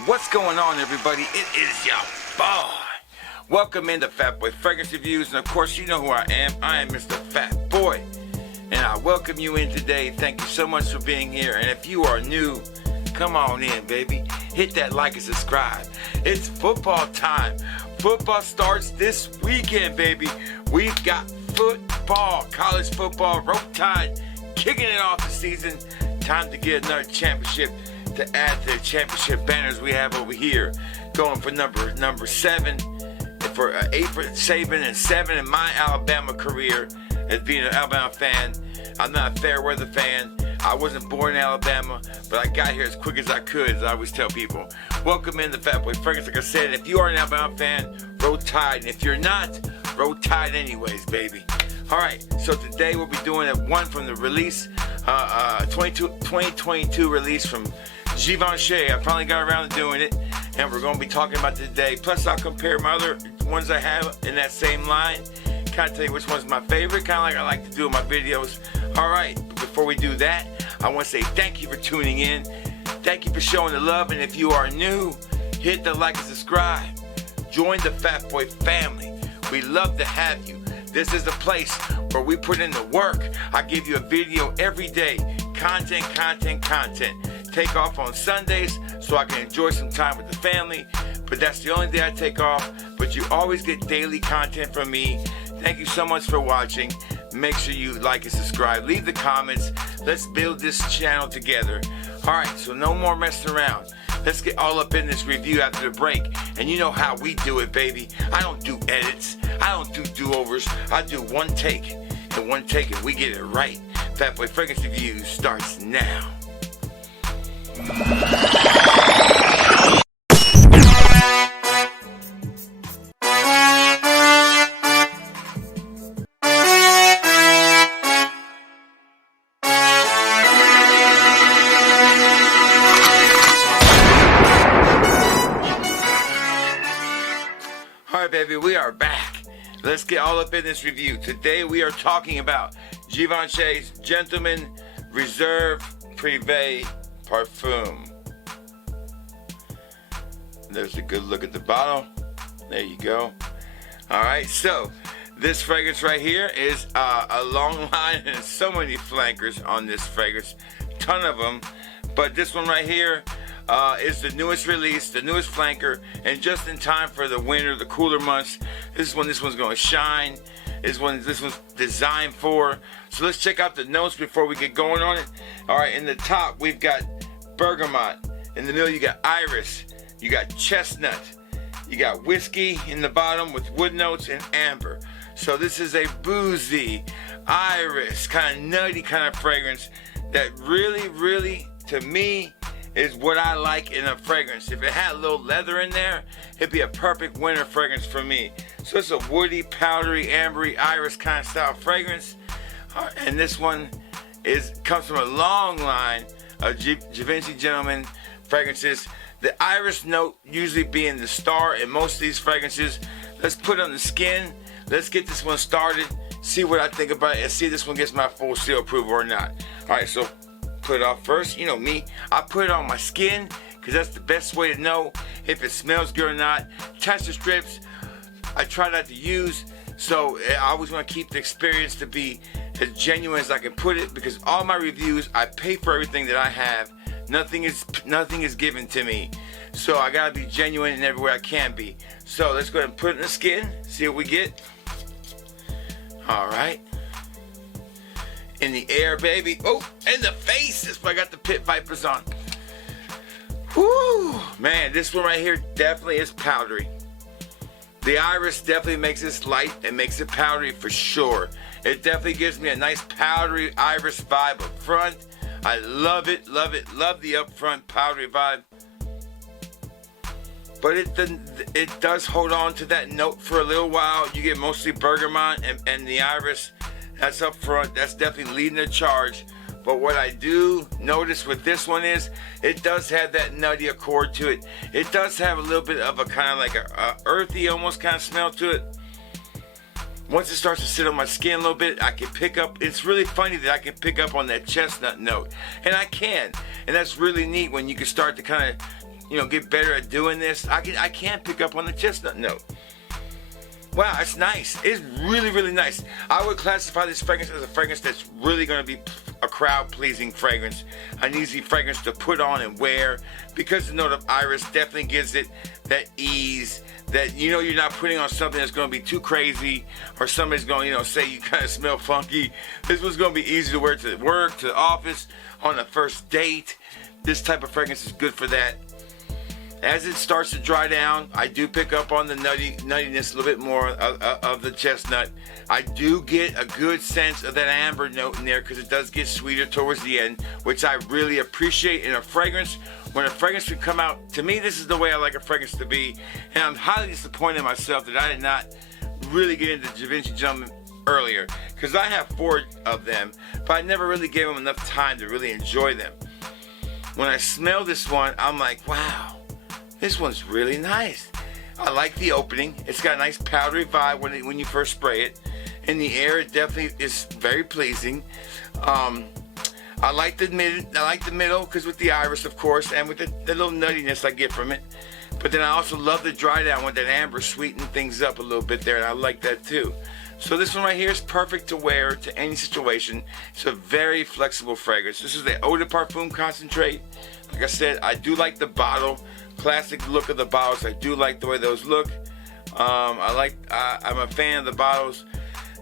What's going on, everybody? It is your boy. Welcome into FatBoy Fragrance Reviews, and of course you know who I am. I am Mr. FatBoy, and I welcome you in today. Thank you so much for being here, and if you are new, come on in, baby. Hit that like and subscribe. It's football time. Football starts this weekend, baby. We've got football, college football, rope tide, kicking it off the season. Time to get another championship to add to the championship banners we have over here. Going for number 7, for 8 for Saban, and 7 in my Alabama career as being an Alabama fan. I'm not a fair weather fan. I wasn't born in Alabama, but I got here as quick as I could, as I always tell people. Welcome in the FatBoy Fragrance. Like I said, if you are an Alabama fan, roll tide. And if you're not, roll tide anyways, baby. Alright, so today we'll be doing one from the release, 2022 release from Givenchy. I finally got around to doing it, and we're going to be talking about it today. Plus, I'll compare my other ones I have in that same line. Kind of tell you which one's my favorite, kind of like I like to do in my videos. Alright, but before we do that, I want to say thank you for tuning in. Thank you for showing the love, and if you are new, hit the like and subscribe. Join the FatBoy family. We love to have you. This is the place where we put in the work. I give you a video every day. Content. Take off on Sundays so I can enjoy some time with the family. But that's the only day I take off. But you always get daily content from me. Thank you so much for watching. Make sure you like and subscribe. Leave the comments. Let's build this channel together. Alright, so no more messing around. Let's get all up in this review after the break. And you know how we do it, baby. I don't do edits. I don't do do-overs. I do one take. And one take, and we get it right. FatBoy Fragrance Review starts now. Alright, baby, we are back. Let's get all up in this review. Today we are talking about Givenchy's Gentleman Reserve Prive Parfum. There's a good look at the bottle. There you go. Alright, so this fragrance right here is a long line, and so many flankers on this fragrance. Ton of them. But this one right here is the newest release, the newest flanker, and just in time for the winter, the cooler months. This one's going to shine. This one's designed for. So let's check out the notes before we get going on it. All right, in the top we've got bergamot. In the middle you got iris. You got chestnut. You got whiskey in the bottom with wood notes and amber. So this is a boozy, iris, kind of nutty kind of fragrance that really, to me, is what I like in a fragrance. If it had a little leather in there, it'd be a perfect winter fragrance for me. So it's a woody, powdery, ambery, iris kind of style fragrance. And this one comes from a long line of Givenchy Gentleman fragrances. The iris note usually being the star in most of these fragrances. Let's put it on the skin. Let's get this one started. See what I think about it, and see if this one gets my full seal approval or not. Alright, so put it off first. You know me, I put it on my skin because that's the best way to know if it smells good or not. Tester strips I try not to use, so I always want to keep the experience to be as genuine as I can put it, because all my reviews, I pay for everything that I have. Nothing is given to me, so I gotta be genuine in everywhere I can be. So let's go ahead and put it in the skin, see what we get. Alright, in the air, baby. Oh, in the face. That's why I got the pit vipers on. Whoo, man, this one right here definitely is powdery. The iris definitely makes this light and makes it powdery for sure. It definitely gives me a nice powdery iris vibe up front. I love it, love the up front powdery vibe. But it does hold on to that note for a little while. You get mostly bergamot and the iris. That's up front. That's definitely leading the charge. But what I do notice with this one is it does have that nutty accord to it. It does have a little bit of a kind of like a earthy almost kind of smell to it. Once it starts to sit on my skin a little bit, I can pick up, it's really funny that I can pick up on that chestnut note. And I can. And that's really neat when you can start to kind of, get better at doing this, I can't pick up on the chestnut note. Wow, it's nice. It's really, really nice. I would classify this fragrance as a fragrance that's really going to be a crowd-pleasing fragrance, an easy fragrance to put on and wear, because the note of iris definitely gives it that ease, that you're not putting on something that's going to be too crazy, or somebody's going to say you kind of smell funky. This one's going to be easy to wear to work, to the office, on a first date. This type of fragrance is good for that. As it starts to dry down, I do pick up on the nuttiness a little bit more of the chestnut. I do get a good sense of that amber note in there, because it does get sweeter towards the end, which I really appreciate in a fragrance. When a fragrance can come out, to me, this is the way I like a fragrance to be. And I'm highly disappointed in myself that I did not really get into Givenchy Gentleman earlier, because I have 4 of them, but I never really gave them enough time to really enjoy them. When I smell this one, I'm like, wow. This one's really nice. I like the opening. It's got a nice powdery vibe when you first spray it. In the air, it definitely is very pleasing. I like the middle, because with the iris, of course, and with the little nuttiness I get from it. But then I also love the dry down with that amber sweetening things up a little bit there, and I like that too. So this one right here is perfect to wear to any situation. It's a very flexible fragrance. This is the Eau de Parfum concentrate. Like I said, I do like the bottle. Classic look of the bottles. I do like the way those look. I'm a fan of the bottles'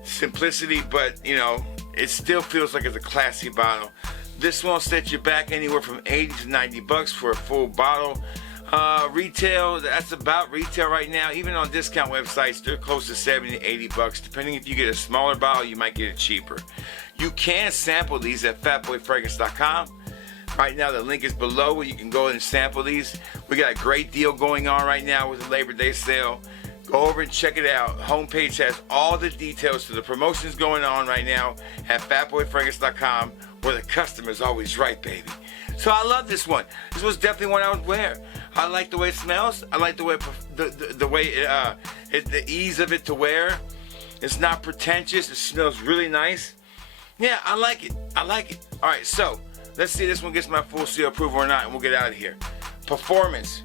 simplicity, but it still feels like it's a classy bottle. This one will set you back anywhere from $80 to $90 for a full bottle. Retail, that's about retail right now. Even on discount websites, they're close to $70 to $80. Depending if you get a smaller bottle, you might get it cheaper. You can sample these at fatboyfragrance.com. Right now, the link is below where you can go and sample these. We got a great deal going on right now with the Labor Day sale. Go over and check it out. Homepage has all the details to the promotions going on right now at fatboyfragrance.com, where the customer's always right, baby. So I love this one. This was definitely one I would wear. I like the way it smells. I like the way the ease of it to wear. It's not pretentious. It smells really nice. Yeah, I like it. I like it. All right, so let's see if this one gets my full seal approval or not, and we'll get out of here. Performance.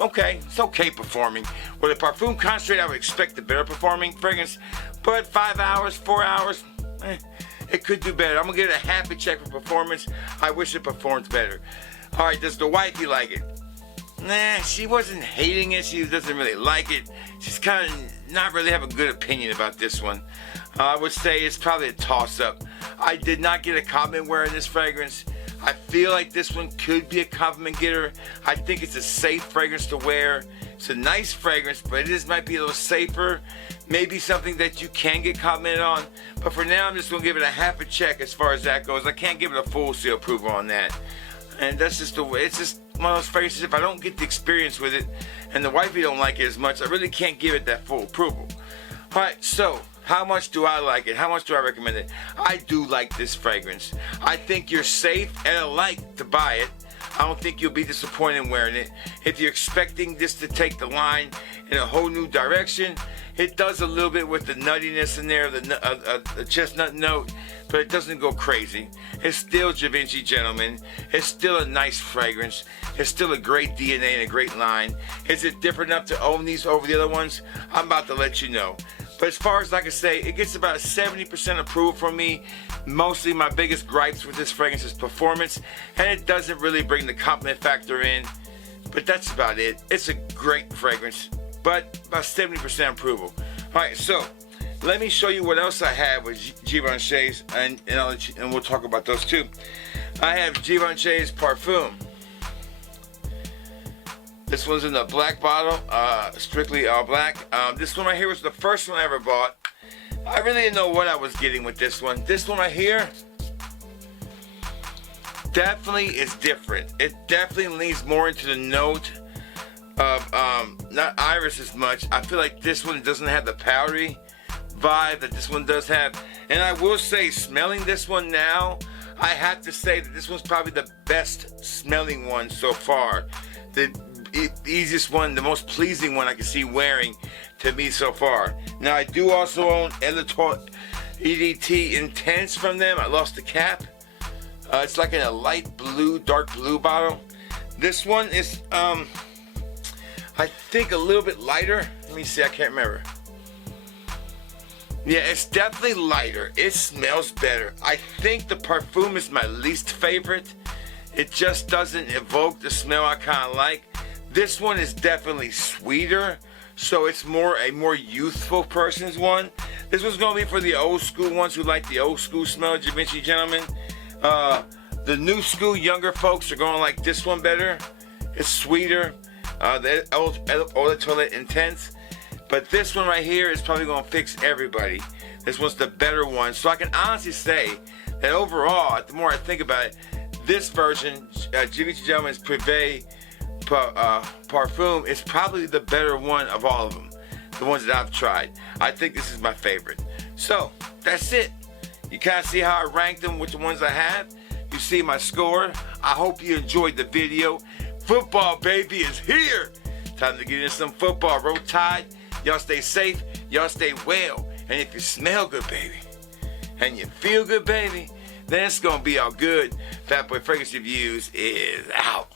Okay, it's okay performing. With a Parfum Concentrate, I would expect a better performing fragrance, but 5 hours, 4 hours, it could do better. I'm going to give it a happy check for performance. I wish it performed better. All right, does the wifey like it? Nah, she wasn't hating it. She doesn't really like it. She's kind of not really have a good opinion about this one. I would say it's probably a toss-up. I did not get a compliment wearing this fragrance. I feel like this one could be a compliment getter. I think it's a safe fragrance to wear. It's a nice fragrance, but it might be a little safer. Maybe something that you can get complimented on. But for now, I'm just going to give it a half a check as far as that goes. I can't give it a full seal approval on that. And that's just the way. It's just one of those fragrances, if I don't get the experience with it and the wifey don't like it as much, I really can't give it that full approval. All right, so how much do I like it? How much do I recommend it? I do like this fragrance. I think you're safe and I like to buy it. I don't think you'll be disappointed wearing it. If you're expecting this to take the line in a whole new direction, it does a little bit with the nuttiness in there, the chestnut note, but it doesn't go crazy. It's still Givenchy Gentleman. It's still a nice fragrance. It's still a great DNA and a great line. Is it different enough to own these over the other ones? I'm about to let you know. But as far as like I say, it gets about 70% approval from me. Mostly my biggest gripes with this fragrance is performance, and it doesn't really bring the compliment factor in. But that's about it. It's a great fragrance, but about 70% approval. All right, so let me show you what else I have with Givenchy's, and we'll talk about those too. I have Givenchy's Parfum. This one's in the black bottle, strictly all black. This one right here was the first one I ever bought. I really didn't know what I was getting with this one. This one right here definitely is different. It definitely leans more into the note of not iris as much. I feel like this one doesn't have the powdery vibe that this one does have. And I will say, smelling this one now, I have to say that this one's probably the best smelling one so far. The easiest one, the most pleasing one I can see wearing to me so far. Now I do also own EDT Intense from them. I lost the cap. It's like in a light blue, dark blue bottle. This one is, I think a little bit lighter. Let me see, I can't remember. Yeah, it's definitely lighter. It smells better. I think the perfume is my least favorite. It just doesn't evoke the smell I kind of like. This one is definitely sweeter, so it's a more youthful person's one. This one's gonna be for the old school ones who like the old school smell, Givenchy gentlemen. The new school younger folks are gonna like this one better. It's sweeter. The Eau de Toilette Intense. But this one right here is probably gonna fix everybody. This one's the better one. So I can honestly say that overall, the more I think about it, this version, Givenchy Gentleman's Prive Parfum, is probably the better one of all of them. The ones that I've tried. I think this is my favorite. So, that's it. You kind of see how I ranked them with the ones I have. You see my score. I hope you enjoyed the video. Football, baby, is here. Time to get into some football. Roll Tide. Y'all stay safe. Y'all stay well. And if you smell good, baby, and you feel good, baby, then it's going to be all good. FatBoy Fragrance Reviews is out.